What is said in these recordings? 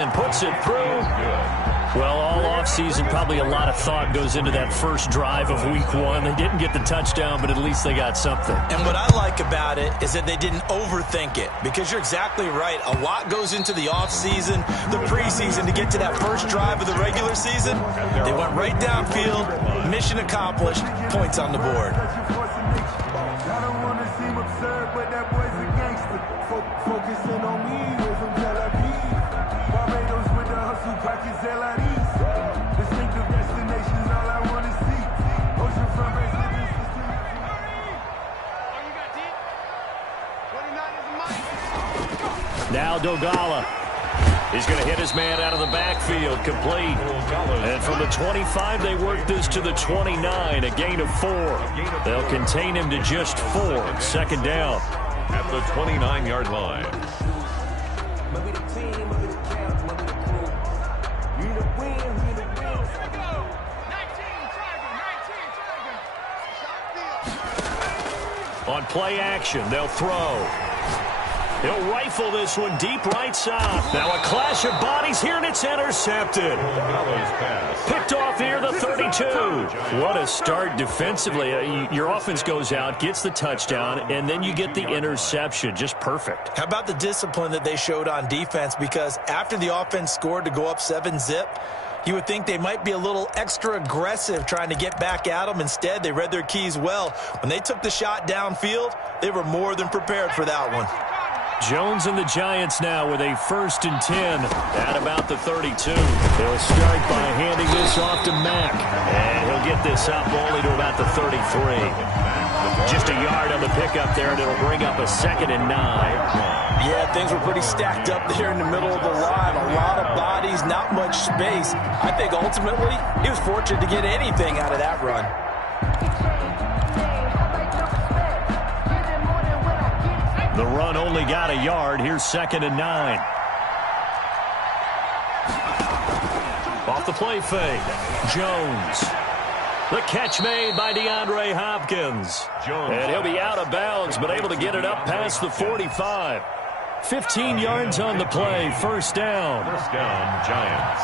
And puts it through. Well, all offseason, probably a lot of thought goes into that first drive of week one. They didn't get the touchdown, but at least they got something. And what I like about it is that they didn't overthink it, because you're exactly right. A lot goes into the offseason, the preseason, to get to that first drive of the regular season. They went right downfield, mission accomplished, points on the board. I don't want to seem absurd, but that boy's a gangster. Focusing on me, we're from Tel Aviv. Barbados with the hustle, pockets LIDs. Distinctive destinations, all I want to see. Oceanfront base living system. Oh, you got deep? 29 is a mic. Now Dogala. He's going to hit his man out of the backfield, complete. And from the 25, they work this to the 29, a gain of 4. They'll contain him to just 4. Second down. At the 29-yard line. On play action, they'll throw. He'll rifle this one deep right side. Now a clash of bodies here, and it's intercepted. Picked off here, the 32. What a start defensively. Your offense goes out, gets the touchdown, and then you get the interception. Just perfect. How about the discipline that they showed on defense? Because after the offense scored to go up 7-zip, you would think they might be a little extra aggressive trying to get back at them. Instead, they read their keys well. When they took the shot downfield, they were more than prepared for that one. Jones and the Giants now with a 1st and 10 at about the 32. They'll start by handing this off to Mack. And he'll get this up only to about the 33. Just a yard on the pickup there, and it'll bring up a 2nd and 9. Yeah, things were pretty stacked up there in the middle of the line. A lot of bodies, not much space. I think ultimately he was fortunate to get anything out of that run. The run only got a yard. Here's 2nd and 9. Off the play fake. Jones. The catch made by DeAndre Hopkins. And he'll be out of bounds, but able to get it up past the 45. 15 yards on the play. First down. First down, Giants.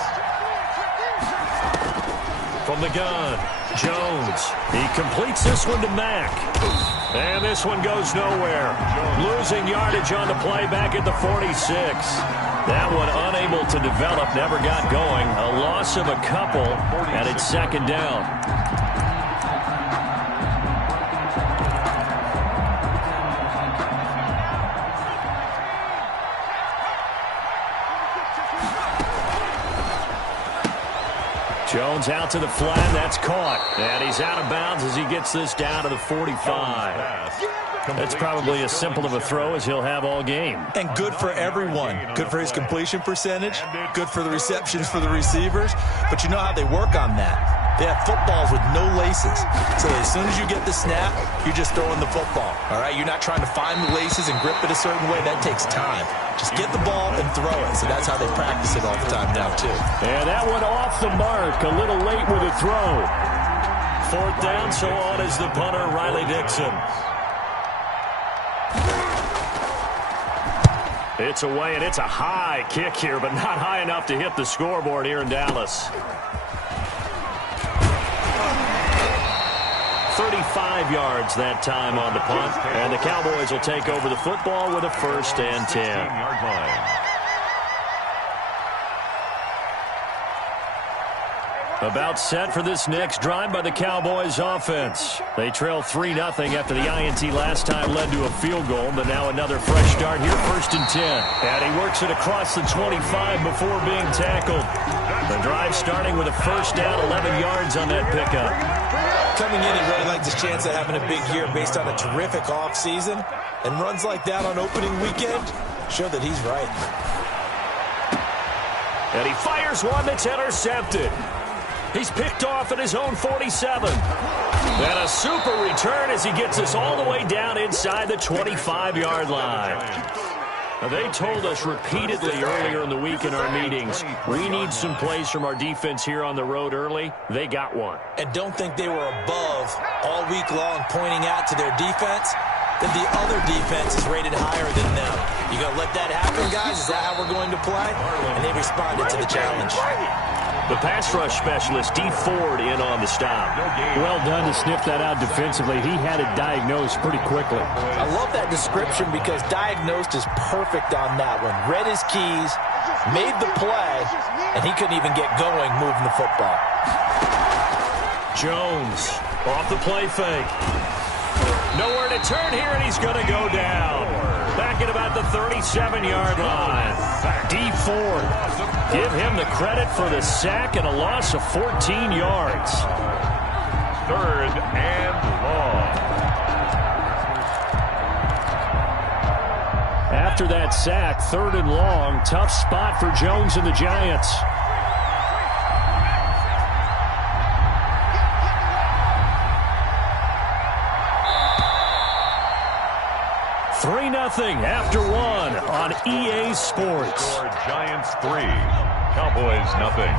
From the gun, Jones. He completes this one to Mack. And this one goes nowhere. Losing yardage on the play back at the 46. That one unable to develop, never got going. A loss of a couple, and it's 2nd down. Jones out to the flat. That's caught. And he's out of bounds as he gets this down to the 45. That's probably as simple of a throw as he'll have all game. And good for everyone. Good for his completion percentage. Good for the receptions for the receivers. But you know how they work on that. They have footballs with no laces. So as soon as you get the snap, you're just throwing the football. All right? You're not trying to find the laces and grip it a certain way. That takes time. Just get the ball and throw it. So that's how they practice it all the time now, too. And that one off the mark. A little late with a throw. 4th down, so on is the punter, Riley Dixon. It's away, and it's a high kick here, but not high enough to hit the scoreboard here in Dallas. 35 yards that time on the punt, and the Cowboys will take over the football with a 1st and 10. 16-yard line. About set for this next drive by the Cowboys offense. They trail 3-0 after the INT last time led to a field goal, but now another fresh start here, 1st and 10. And he works it across the 25 before being tackled. The drive starting with a 1st down, 11 yards on that pickup. Coming in, he really liked his chance of having a big year based on a terrific offseason. And runs like that on opening weekend show that he's right. And he fires one that's intercepted. He's picked off at his own 47. And a super return as he gets us all the way down inside the 25-yard line. Now, they told us repeatedly earlier in the week in our meetings, we need some plays from our defense here on the road early. They got one. And don't think they were above all week long pointing out to their defense that the other defense is rated higher than them. You going to let that happen, guys? Is that how we're going to play? And they responded to the challenge. The pass rush specialist, D. Ford, in on the stop. Well done to sniff that out defensively. He had it diagnosed pretty quickly. I love that description because diagnosed is perfect on that one. Read his keys, made the play, and he couldn't even get going moving the football. Jones off the play fake. Nowhere to turn here, and he's going to go down. Back at about the 37-yard line. D. Ford, give him the credit for the sack and a loss of 14 yards. 3rd and long. After that sack, 3rd and long. Tough spot for Jones and the Giants. 3-0 after 1 on EA Sports. Score Giants 3, Cowboys nothing.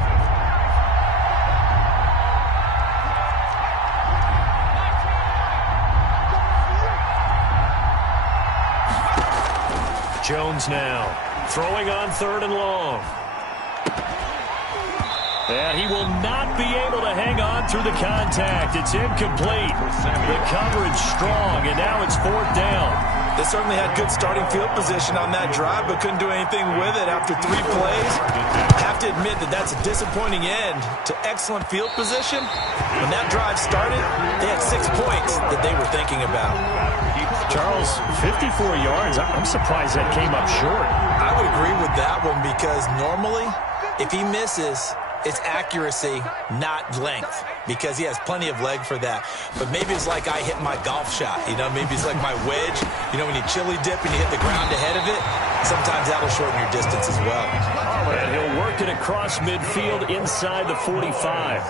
Jones now throwing on 3rd and long. And he will not be able to hang on through the contact. It's incomplete. The coverage strong, and now it's 4th down. They certainly had good starting field position on that drive, but couldn't do anything with it after 3 plays. I have to admit that that's a disappointing end to excellent field position. When that drive started, they had 6 points that they were thinking about. Charles, 54 yards. I'm surprised that came up short. I would agree with that one because normally, if he misses, it's accuracy, not length, because he has plenty of leg for that. But maybe it's like I hit my golf shot, you know? Maybe it's like my wedge. You know, when you chili dip and you hit the ground ahead of it, sometimes that'll shorten your distance as well. And he'll work it across midfield inside the 45.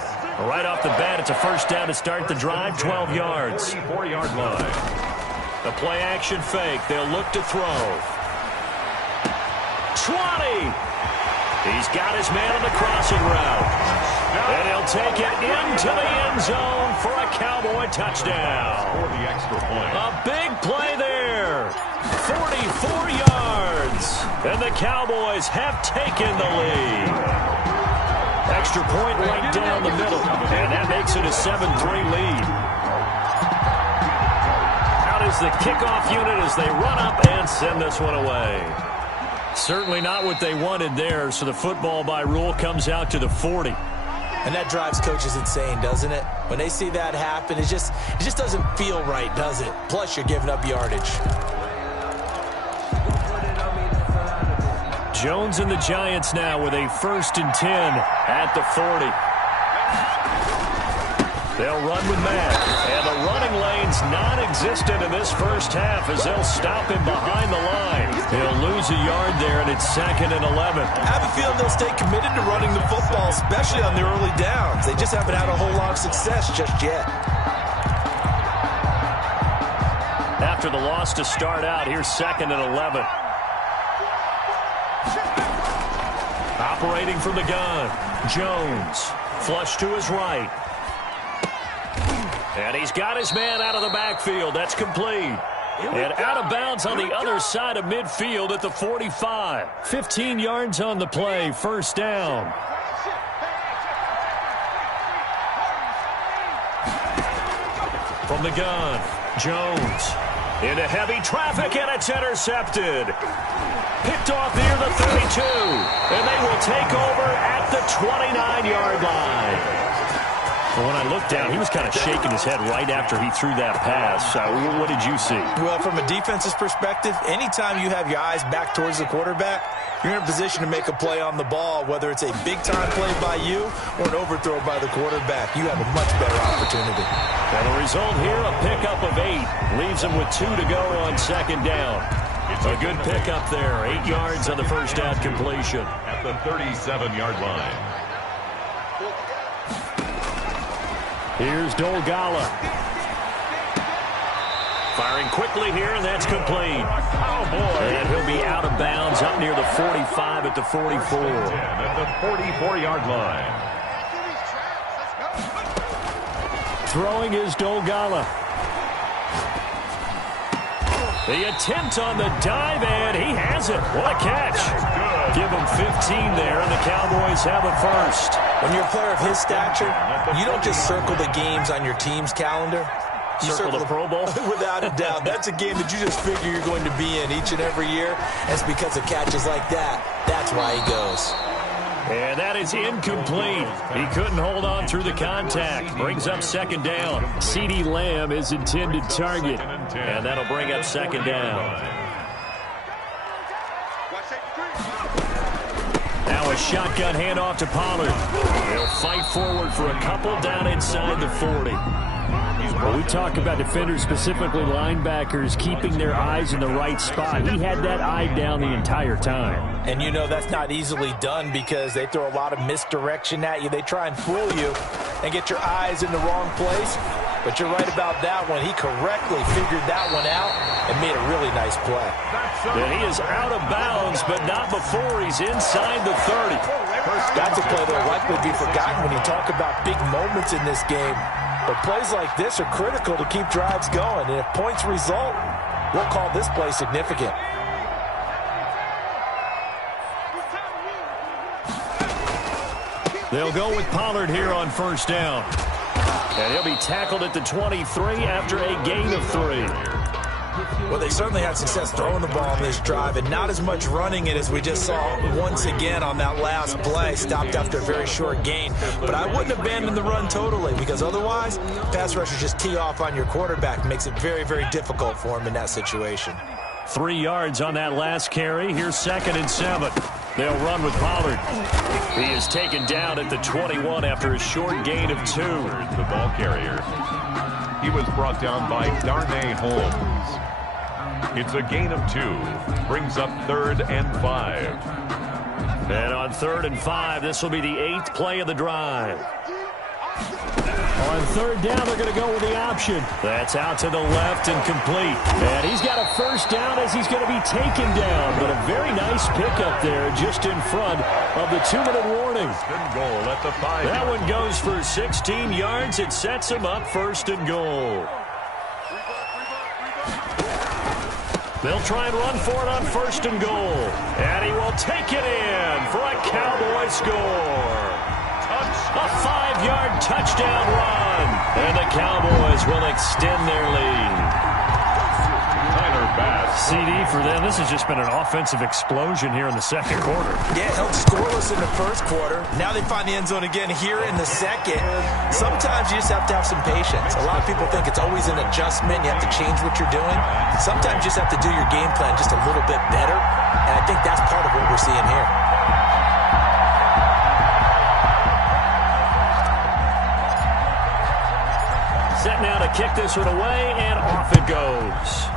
Right off the bat, it's a 1st down to start the drive, 12 yards. 44-yard line. The play action fake. They'll look to throw. 20. He's got his man on the crossing route. And he'll take it into the end zone for a Cowboy touchdown. For the extra point. A big play there. 44 yards. And the Cowboys have taken the lead. Extra point right down the middle. And that makes it a 7-3 lead. Out is the kickoff unit as they run up and send this one away. Certainly not what they wanted there, so the football by rule comes out to the 40. And that drives coaches insane, doesn't it? When they see that happen, it just doesn't feel right, does it? Plus, you're giving up yardage. Jones and the Giants now with a 1st and 10 at the 40. They'll run with Matt. And the running lane's non-existent in this first half as they'll stop him behind the line. He'll lose a yard there, and it's 2nd and 11. I have a feeling they'll stay committed to running the football, especially on the early downs. They just haven't had a whole lot of success just yet. After the loss to start out, here's 2nd and 11. Operating from the gun, Jones. Flush to his right. And he's got his man out of the backfield. That's complete. And out of bounds on the other side of midfield at the 45. 15 yards on the play. 1st down. From the gun, Jones. Into heavy traffic, and it's intercepted. Picked off near the 32. And they will take over at the 29-yard line. Well, when I looked down, he was kind of shaking his head right after he threw that pass. What did you see? Well, from a defense's perspective, anytime you have your eyes back towards the quarterback, you're in a position to make a play on the ball, whether it's a big-time play by you or an overthrow by the quarterback. You have a much better opportunity. And the result here, a pickup of 8. Leaves him with 2 to go on 2nd down. It's a good pickup there. 8 yards on the 1st down completion. At the 37-yard line. Here's Dolgala. Firing quickly here, and that's complete. Oh, boy. And he'll be out of bounds up near the 45 at the 44. At the 44-yard line. Throwing is Dolgala. The attempt on the dive, and he has it. What a catch. Give him 15 there, and the Cowboys have a first. When you're a player of his stature, you don't just circle the games on your team's calendar. You circle the Pro Bowl? Without a doubt. That's a game that you just figure you're going to be in each and every year. And it's because of catches like that. That's why he goes. And that is incomplete. He couldn't hold on through the contact. Brings up second down. CeeDee Lamb is intended target. And that'll bring up second down. Now a shotgun handoff to Pollard. He'll fight forward for a couple down inside the 40. Well, we talk about defenders, specifically linebackers, keeping their eyes in the right spot. He had that eye down the entire time. And you know that's not easily done because they throw a lot of misdirection at you. They try and fool you and get your eyes in the wrong place. But you're right about that one. He correctly figured that one out and made a really nice play. And he is out of bounds, but not before he's inside the 30. That's a play that will likely be forgotten when you talk about big moments in this game. But plays like this are critical to keep drives going. And if points result, we'll call this play significant. They'll go with Pollard here on first down. And he'll be tackled at the 23 after a gain of 3. Well, they certainly had success throwing the ball on this drive and not as much running it as we just saw once again on that last play. Stopped after a very short gain. But I wouldn't abandon the run totally because otherwise, pass rushers just tee off on your quarterback. Makes it very, very difficult for him in that situation. 3 yards on that last carry. Here's 2nd and 7. They'll run with Pollard. He is taken down at the 21 after a short gain of 2. The ball carrier. He was brought down by Darnay Holmes. It's a gain of 2. Brings up 3rd and 5. And on 3rd and 5, this will be the 8th play of the drive. On 3rd down, they're going to go with the option. That's out to the left and complete. And he's got a first down as he's going to be taken down. But a very nice pickup there just in front of the 2-minute warning. Goal at the 5. That one goes for 16 yards. It sets him up 1st and goal. They'll try and run for it on 1st and goal. And he will take it in for a Cowboy score. A 5-yard touchdown run. And the Cowboys will extend their lead. CD for them. This has just been an offensive explosion here in the 2nd quarter. Yeah, held scoreless in the 1st quarter. Now they find the end zone again here in the 2nd. Sometimes you just have to have some patience. A lot of people think it's always an adjustment. You have to change what you're doing. Sometimes you just have to do your game plan just a little bit better. And I think that's part of what we're seeing here. Set now to kick this one away, and off it goes.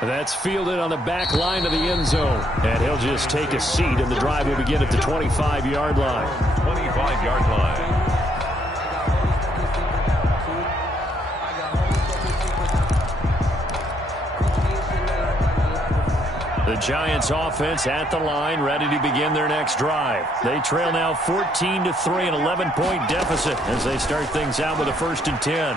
That's fielded on the back line of the end zone. And he'll just take a seat, and the drive will begin at the 25-yard line. 25-yard line. The Giants offense at the line, ready to begin their next drive. They trail now 14-3, an 11-point deficit as they start things out with a 1st and 10.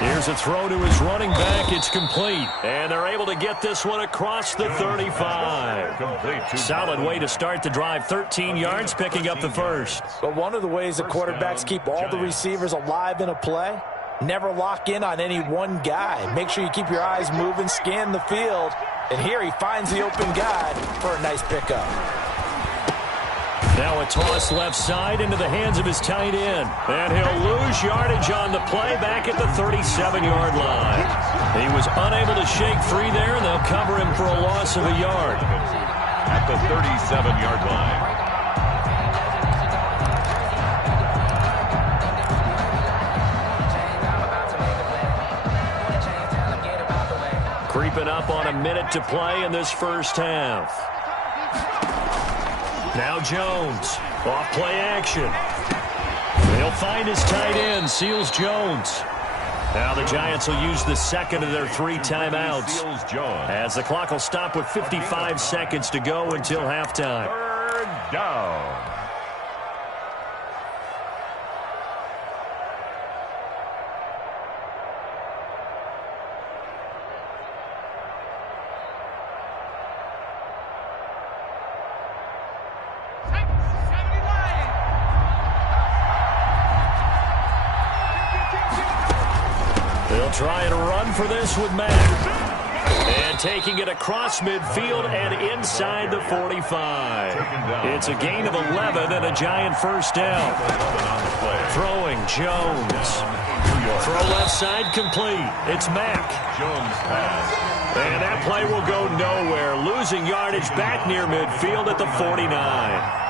Here's a throw to his running back. It's complete. And they're able to get this one across the 35. Solid way to start the drive. 13 yards, picking up the 1st. But one of the ways the quarterbacks keep all the receivers alive in a play, never lock in on any one guy. Make sure you keep your eyes moving, scan the field. And here he finds the open guy for a nice pickup. Now a toss left side into the hands of his tight end. And he'll lose yardage on the play back at the 37-yard line. He was unable to shake free there, and they'll cover him for a loss of a yard. At the 37-yard line. Creeping up on a minute to play in this 1st half. Now Jones, off play action. He'll find his tight end, Seals Jones. Now the Giants will use the 2nd of their 3 timeouts as the clock will stop with 55 seconds to go until halftime. 3rd down. They'll try and run for this with Mack. And taking it across midfield and inside the 45. It's a gain of 11 and a Giant first down. Throwing Jones. Throw left side complete. It's Mack. Jones pass. And that play will go nowhere. Losing yardage back near midfield at the 49.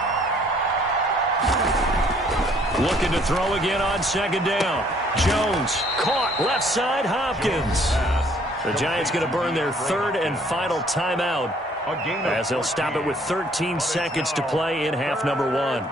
Looking to throw again on second down. Jones caught left side Hopkins. The Giants going to burn their third and final timeout as they'll stop it with 13 seconds to play in half number 1.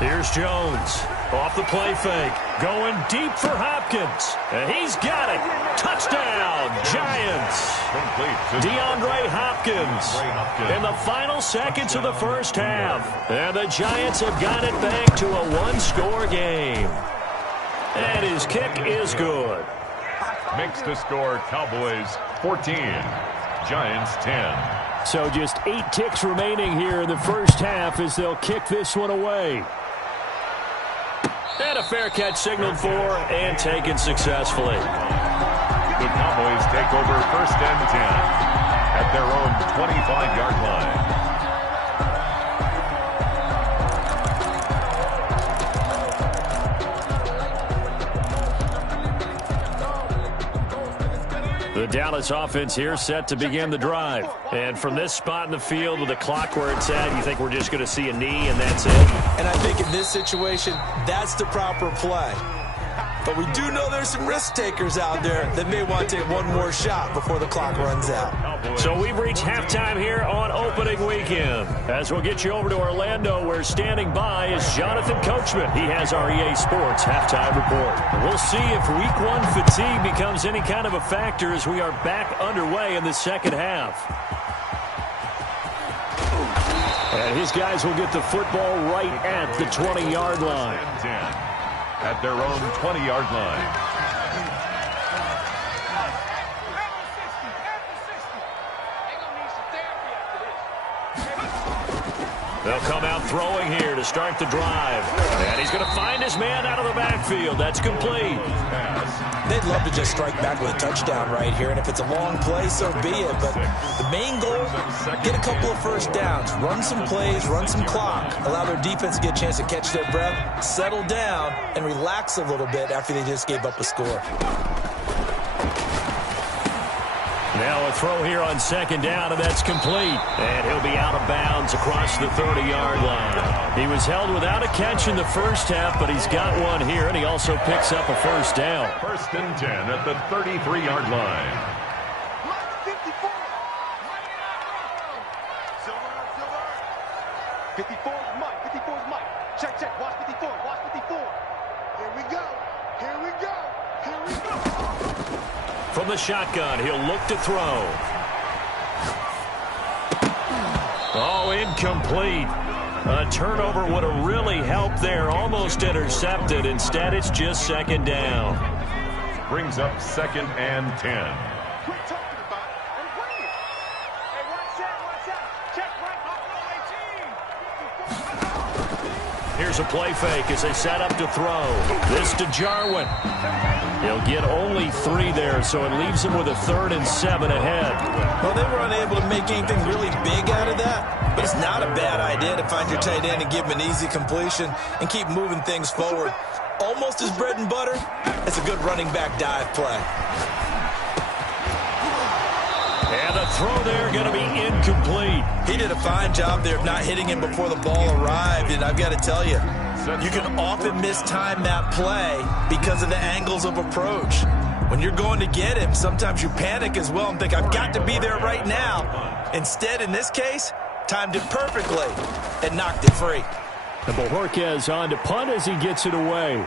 Here's Jones. Off the play fake. Going deep for Hopkins. And he's got it. Touchdown, Giants. DeAndre Hopkins in the final seconds of the first half. And the Giants have got it back to a one-score game. And his kick is good. Makes the score Cowboys 14, Giants 10. So just 8 ticks remaining here in the first half as they'll kick this one away. And a fair catch signaled for and taken successfully. The Cowboys take over first and 10 at their own 25-yard line. The Dallas offense here set to begin the drive. And from this spot in the field with the clock where it's at, you think we're just going to see a knee and that's it? And I think in this situation, that's the proper play. But we do know there's some risk takers out there that may want to take one more shot before the clock runs out. So we've reached halftime here on opening weekend. As we'll get you over to Orlando, where standing by is Jonathan Coachman. He has our EA Sports halftime report. We'll see if week 1 fatigue becomes any kind of a factor as we are back underway in the second half. And his guys will get the football right at the 20-yard line. At their own 20-yard line. They'll come out throwing here to start the drive. And he's going to find his man out of the backfield. That's complete. They'd love to just strike back with a touchdown right here, and if it's a long play, so be it. But the main goal, get a couple of first downs, run some plays, run some clock, allow their defense to get a chance to catch their breath, settle down, and relax a little bit after they just gave up a score. Now a throw here on second down, and that's complete. And he'll be out of bounds across the 30-yard line. He was held without a catch in the first half, but he's got one here, and he also picks up a first down. First and 10 at the 33-yard line. 54 is Mike. 54 is Mike. Check, check. Watch 54. Watch 54. Here we go. Here we go. Here we go. From the shotgun, he'll look to throw. Oh, incomplete. A turnover would have really helped there. Almost intercepted. Instead, it's just second down. Brings up second and 10. Quit talking about it and bring it. Hey, watch out, watch out. Check right off 18. Here's a play fake as they set up to throw. This to Jarwin. He'll get only 3 there, so it leaves him with a 3rd and 7 ahead. Well, they were unable to make anything really big out of that, but it's not a bad idea to find your tight end and give him an easy completion and keep moving things forward. Almost his bread and butter. It's a good running back dive play. And the throw there going to be incomplete. He did a fine job there of not hitting him before the ball arrived, and I've got to tell you, you can often mistime that play because of the angles of approach. When you're going to get him, sometimes you panic as well and think, I've got to be there right now. Instead, in this case, timed it perfectly and knocked it free. And Bojorquez on to punt as he gets it away.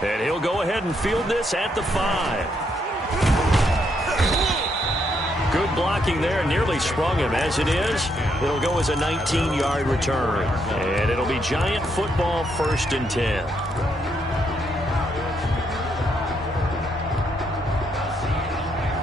And he'll go ahead and field this at the 5. Good blocking there, nearly sprung him. As it is, it'll go as a 19-yard return. And it'll be Giant football, 1st and 10.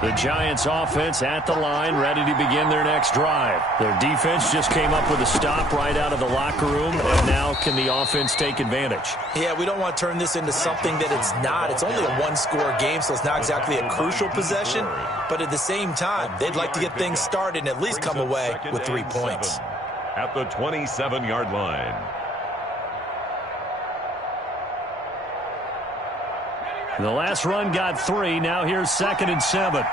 The Giants offense at the line, ready to begin their next drive. Their defense just came up with a stop right out of the locker room, and now can the offense take advantage? Yeah, we don't want to turn this into something that it's not. It's only a one-score game, so it's not exactly a crucial possession. But at the same time, they'd like to get things started and at least come away with 3 points. At the 27-yard line. The last run got 3. Now here's 2nd and 7.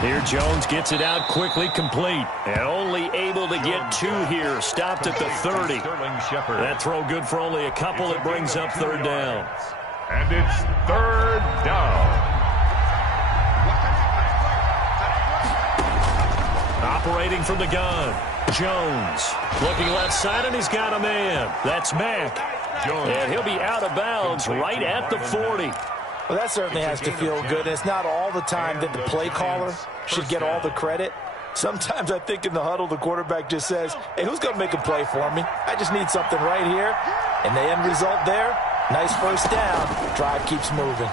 Here Jones gets it out quickly, complete. And only able to get 2 here. Stopped at the 30. That throw good for only a couple. It brings up 3rd down. And it's 3rd down. Operating from the gun. Jones looking left side, and he's got a man. That's Mack. And he'll be out of bounds right at the 40. Well, that certainly has to feel good. It's not all the time that the play caller should get all the credit. Sometimes I think in the huddle, the quarterback just says, hey, who's going to make a play for me? I just need something right here. And the end result there, nice 1st down. Drive keeps moving.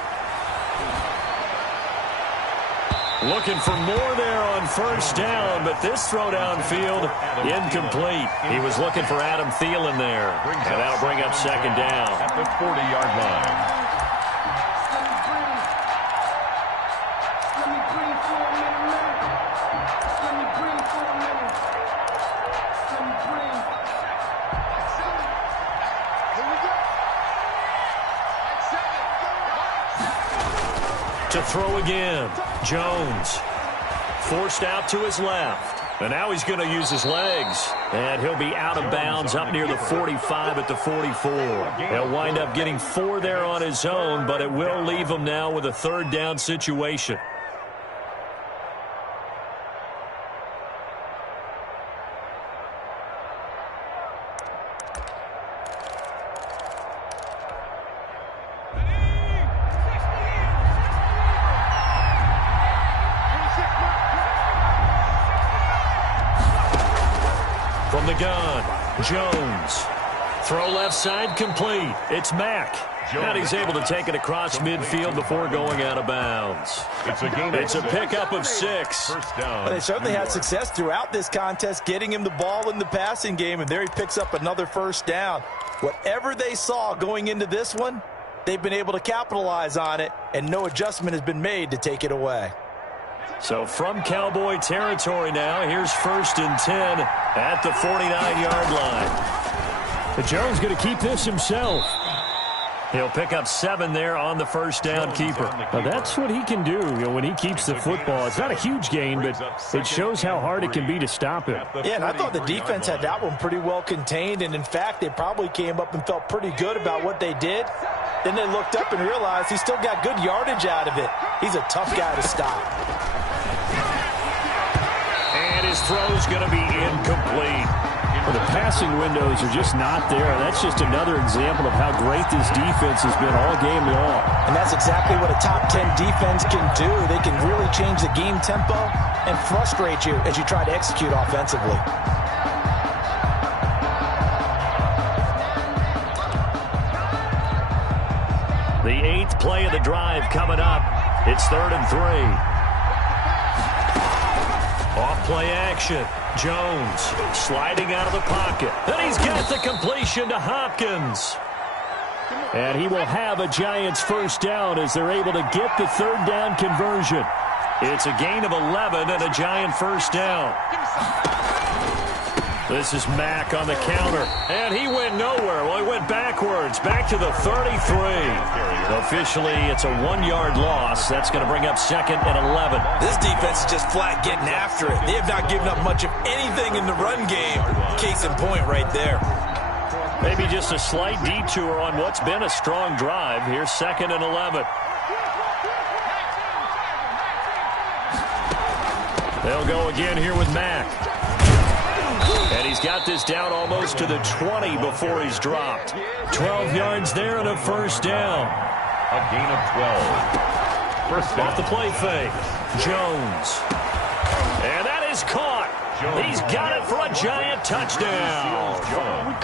Looking for more there on 1st down, but this throw downfield, incomplete. He was looking for Adam Thielen there, and that'll bring up 2nd down. At the 40-yard line. To throw again. Jones forced out to his left. And now he's going to use his legs. And he'll be out of bounds up near the 45 at the 44. He'll wind up getting 4 there on his own, but it will leave him now with a 3rd down situation. From the gun, Jones. Throw left side, complete. It's Mack. And he's able to take it across midfield before going out of bounds. It's a pickup of 6. Well, they certainly had success throughout this contest, getting him the ball in the passing game, and there he picks up another 1st down. Whatever they saw going into this one, they've been able to capitalize on it, and no adjustment has been made to take it away. So from Cowboy territory now, here's 1st and 10 at the 49-yard line. But Jones going to keep this himself. He'll pick up 7 there on the 1st down keeper. Now that's what he can do, when he keeps the football. It's not a huge gain, but it shows how hard it can be to stop him. Yeah, and I thought the defense had that one pretty well contained, and in fact, they probably came up and felt pretty good about what they did. Then they looked up and realized he still got good yardage out of it. He's a tough guy to stop. And his throw's going to be incomplete. Well, the passing windows are just not there. That's just another example of how great this defense has been all game long. And that's exactly what a top 10 defense can do. They can really change the game tempo and frustrate you as you try to execute offensively. The 8th play of the drive coming up. It's 3rd and 3. Off play action. Jones sliding out of the pocket. And he's got the completion to Hopkins. And he will have a Giants 1st down as they're able to get the 3rd down conversion. It's a gain of 11 and a Giant 1st down. This is Mack on the counter. And he went nowhere. Well, he went backwards. Back to the 33. Officially, it's a 1-yard loss. That's going to bring up 2nd and 11. This defense is just flat getting after it. They have not given up much of anything in the run game. Case in point right there. Maybe just a slight detour on what's been a strong drive. Here's 2nd and 11. They'll go again here with Mack. And he's got this down almost to the 20 before he's dropped. 12 yards there and a 1st down. A gain of 12. 1st down. Off the play fake. Jones. And that is caught. He's got it for a Giant touchdown. Jones.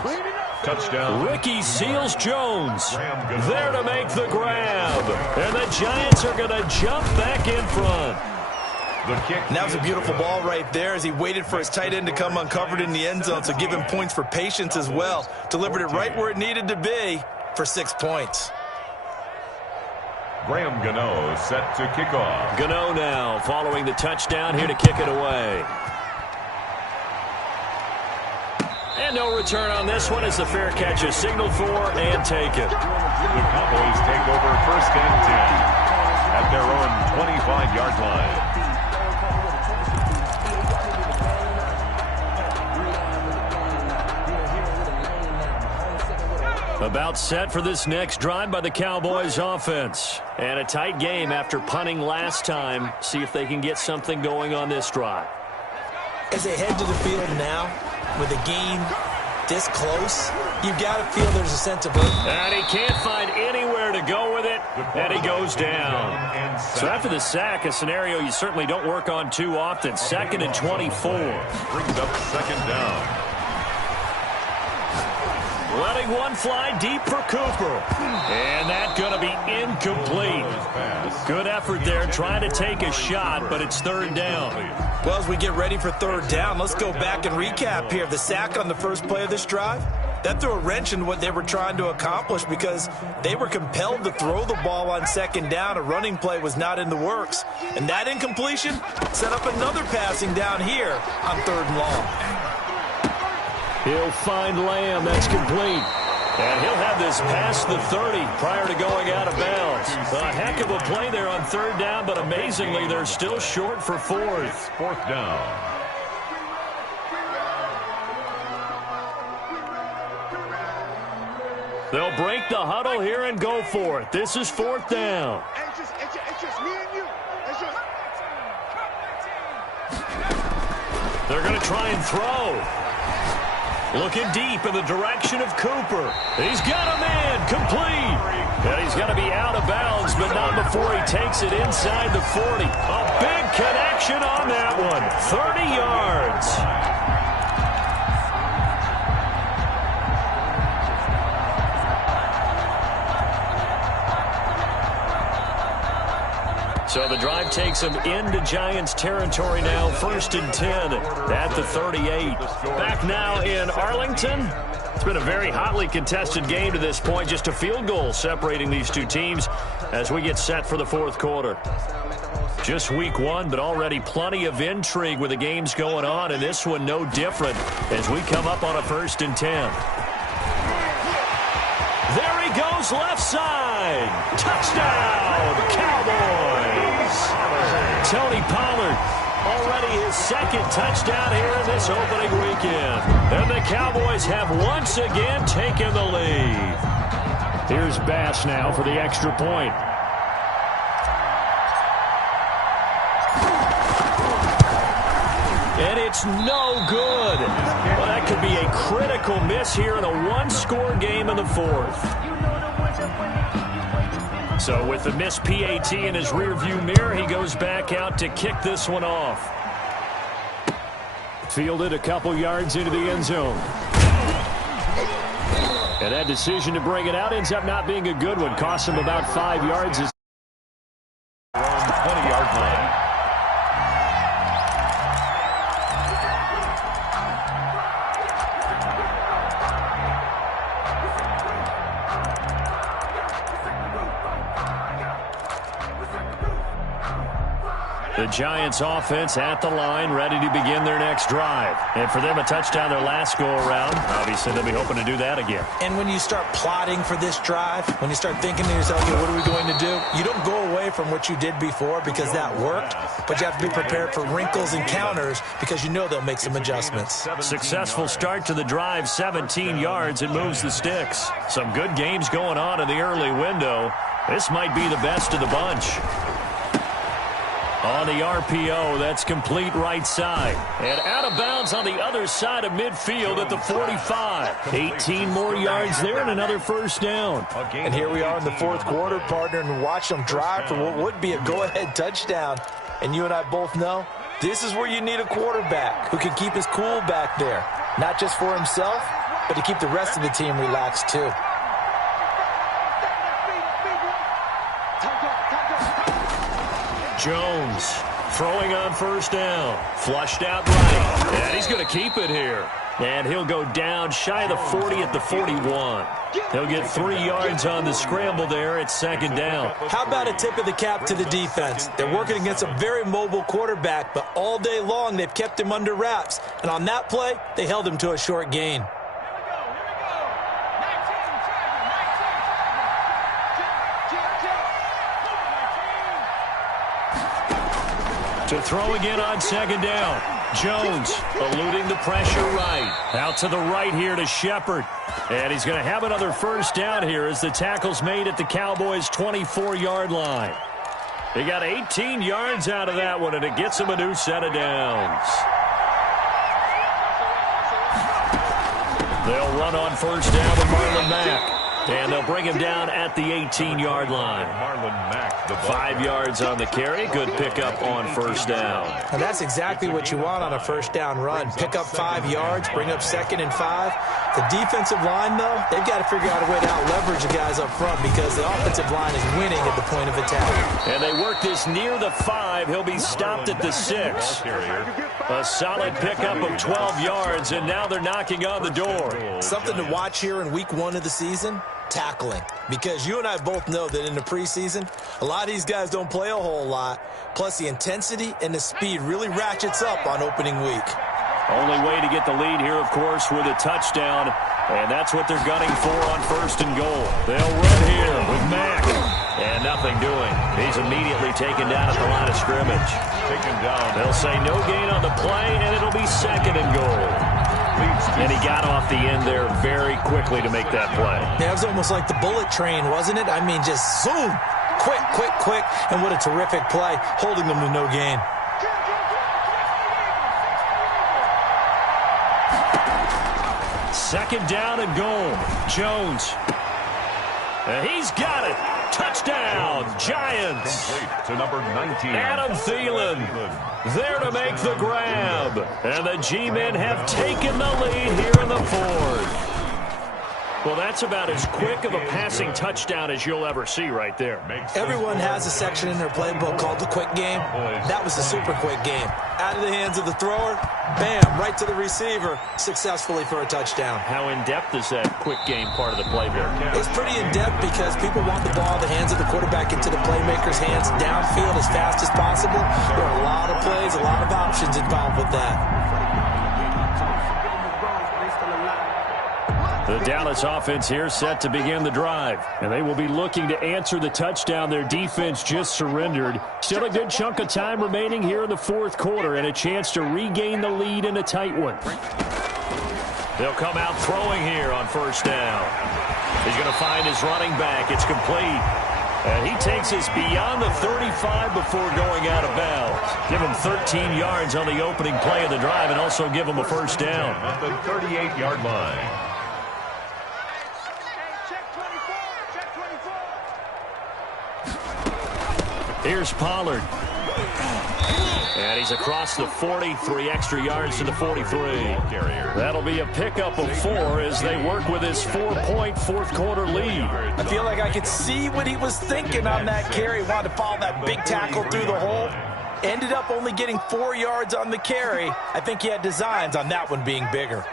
Touchdown. Ricky Seals-Jones there to make the grab. And the Giants are going to jump back in front. The kick. And that was a beautiful ball right there as he waited for his tight end to come uncovered in the end zone, so give him points for patience as well. Delivered it right where it needed to be for 6 points. Graham Gano set to kick off. Gano now following the touchdown here to kick it away. And no return on this one as the fair catch is signaled for and taken. The Cowboys take over 1st and 10 at their own 25-yard line. About set for this next drive by the Cowboys offense. And a tight game after punting last time. See if they can get something going on this drive. As they head to the field now, with a game this close, you've got to feel there's a sense of urgency. And he can't find anywhere to go with it, and he goes down. So after the sack, a scenario you certainly don't work on too often. 2nd and 24. Brings up 2nd down. Letting one fly deep for Cooper. And that's going to be incomplete. Good effort there trying to take a shot, but it's 3rd down. Well, as we get ready for 3rd down, let's go back and recap here. The sack on the first play of this drive, that threw a wrench in what they were trying to accomplish because they were compelled to throw the ball on 2nd down. A running play was not in the works. And that incompletion set up another passing down here on 3rd and long. He'll find Lamb. That's complete. And he'll have this past the 30 prior to going out of bounds. A heck of a play there on 3rd down, but amazingly, they're still short for 4th. 4th down. They'll break the huddle here and go for it. This is 4th down. It's just me and you. It's just... They're going to try and throw. Looking deep in the direction of Cooper. He's got a man, complete. And he's going to be out of bounds, but not before he takes it inside the 40. A big connection on that one. 30 yards. So the drive takes him into Giants territory now. 1st and 10 at the 38. Back now in Arlington. It's been a very hotly contested game to this point. Just a field goal separating these two teams as we get set for the 4th quarter. Just week 1, but already plenty of intrigue with the games going on. And this one no different as we come up on a 1st and 10. There he goes left side. Touchdown, Cowboys. Tony Pollard already his 2nd touchdown here in this opening weekend. And the Cowboys have once again taken the lead. Here's Bass now for the extra point. And it's no good. Well, that could be a critical miss here in a 1-score game in the 4th. So with the missed PAT in his rearview mirror, he goes back out to kick this one off. Fielded a couple yards into the end zone. And that decision to bring it out ends up not being a good one. Costs him about 5 yards. On the 20-yard line. The Giants offense at the line, ready to begin their next drive. And for them, a touchdown their last go-around. Obviously, they'll be hoping to do that again. And when you start plotting for this drive, when you start thinking to yourself, okay, what are we going to do? You don't go away from what you did before because that worked, but you have to be prepared for wrinkles and counters because you know they'll make some adjustments. Successful start to the drive, 17 yards. It moves the sticks. Some good games going on in the early window. This might be the best of the bunch. On the RPO, that's complete right side. And out of bounds on the other side of midfield at the 45. 18 more yards there and another 1st down. And here we are in the 4th quarter, partner, and watch them drive for what would be a go-ahead touchdown. And you and I both know this is where you need a quarterback who can keep his cool back there. Not just for himself, but to keep the rest of the team relaxed too. Jones throwing on first down. Flushed out right. And he's going to keep it here. And he'll go down shy of the 40 at the 41. He'll get 3 yards on the scramble there. It's second down. How about a tip of the cap to the defense? They're working against a very mobile quarterback, but all day long they've kept him under wraps. And on that play, they held him to a short gain. To throw again on second down. Jones eluding the pressure right. Out to the right here to Shepard. And he's going to have another first down here as the tackle's made at the Cowboys' 24-yard line. He got 18 yards out of that one, and it gets him a new set of downs. They'll run on first down with Marlon Mack. And they'll bring him down at the 18-yard line. Marlon Mack, the 5 yards on the carry. Good pickup on first down. And that's exactly what you want on a first down run. Pick up 5 yards, bring up 2nd and 5. The defensive line, though, they've got to figure out a way to out-leverage the guys up front because the offensive line is winning at the point of attack. And they work this near the 5. He'll be stopped at the 6. A solid pickup of 12 yards, and now they're knocking on the door. Something to watch here in week 1 of the season. Tackling, because you and I both know that in the preseason, a lot of these guys don't play a whole lot, plus the intensity and the speed really ratchets up on opening week. Only way to get the lead here, of course, with a touchdown, and that's what they're gunning for on first and goal. They'll run here with Mack, and nothing doing. He's immediately taken down at the line of scrimmage. taken down. They'll say no gain on the play, and it'll be second and goal. And he got off the end there very quickly to make that play. Yeah, it was almost like the bullet train, wasn't it? I mean, just zoom, quick, quick, quick, and what a terrific play, holding them to no gain. Second down and goal. Jones. And he's got it. Touchdown, Giants. Complete to number 19. Adam Thielen there to make the grab. And the G-men have taken the lead here in the fourth. Well, that's about as quick of a passing touchdown as you'll ever see right there. Everyone has a section in their playbook called the quick game. That was the super quick game. Out of the hands of the thrower, bam, right to the receiver, successfully for a touchdown. How in-depth is that quick game part of the playbook? It's pretty in-depth because people want the ball in the hands of the quarterback into the playmaker's hands downfield as fast as possible. There are a lot of plays, a lot of options involved with that. The Dallas offense here set to begin the drive. And they will be looking to answer the touchdown their defense just surrendered. Still a good chunk of time remaining here in the fourth quarter and a chance to regain the lead in a tight one. They'll come out throwing here on first down. He's going to find his running back. It's complete. And he takes us beyond the 35 before going out of bounds. Give him 13 yards on the opening play of the drive and also give him a first down. At the 38-yard line. Here's Pollard. And he's across the 40, 3 extra yards to the 43. That'll be a pickup of 4 as they work with his 4-point fourth-quarter lead. I feel like I could see what he was thinking on that carry. Wanted to follow that big tackle through the hole. Ended up only getting 4 yards on the carry. I think he had designs on that one being bigger.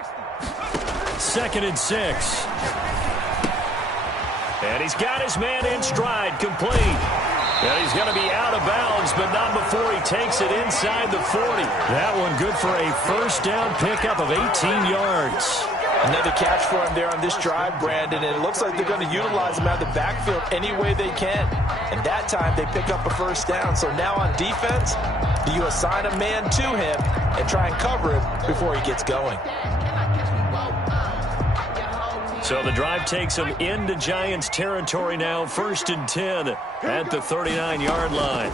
2nd and 6. And he's got his man in stride, complete. And he's going to be out of bounds, but not before he takes it inside the 40. That one good for a first down pickup of 18 yards. Another catch for him there on this drive, Brandon, and it looks like they're going to utilize him out of the backfield any way they can. And that time they pick up a first down. So now on defense, do you assign a man to him and try and cover him before he gets going? So the drive takes them into Giants territory now, 1st and 10 at the 39-yard line.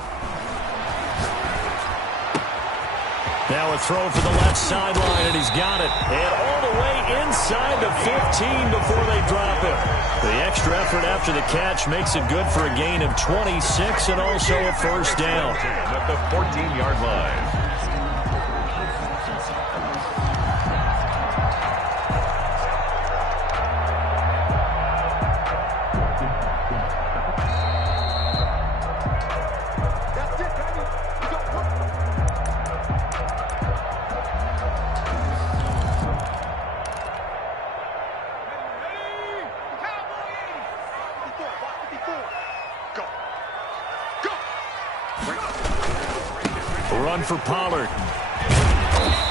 Now a throw for the left sideline, and he's got it. And all the way inside the 15 before they drop him. The extra effort after the catch makes it good for a gain of 26 and also a first down. At the 14-yard line. Run for Pollard.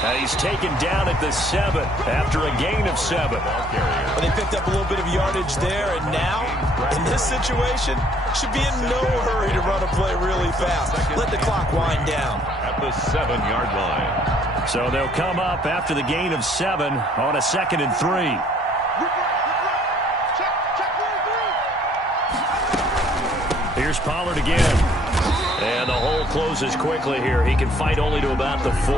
And he's taken down at the 7 after a gain of 7. Well, they picked up a little bit of yardage there, and now, in this situation, should be in no hurry to run a play really fast. Let the clock wind down. At the 7-yard line. So they'll come up after the gain of 7 on a 2nd and 3. Here's Pollard again. And the hole closes quickly here. He can fight only to about the 4.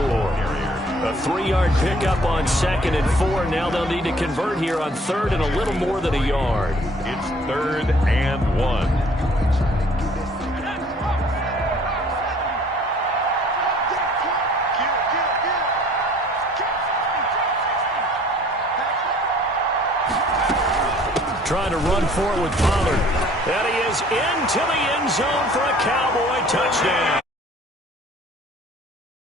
A 3-yard pickup on 2nd and 4. Now they'll need to convert here on 3rd and a little more than a yard. It's 3rd and 1. Trying to run for it with Pollard. And he is into the end zone for a Cowboy touchdown.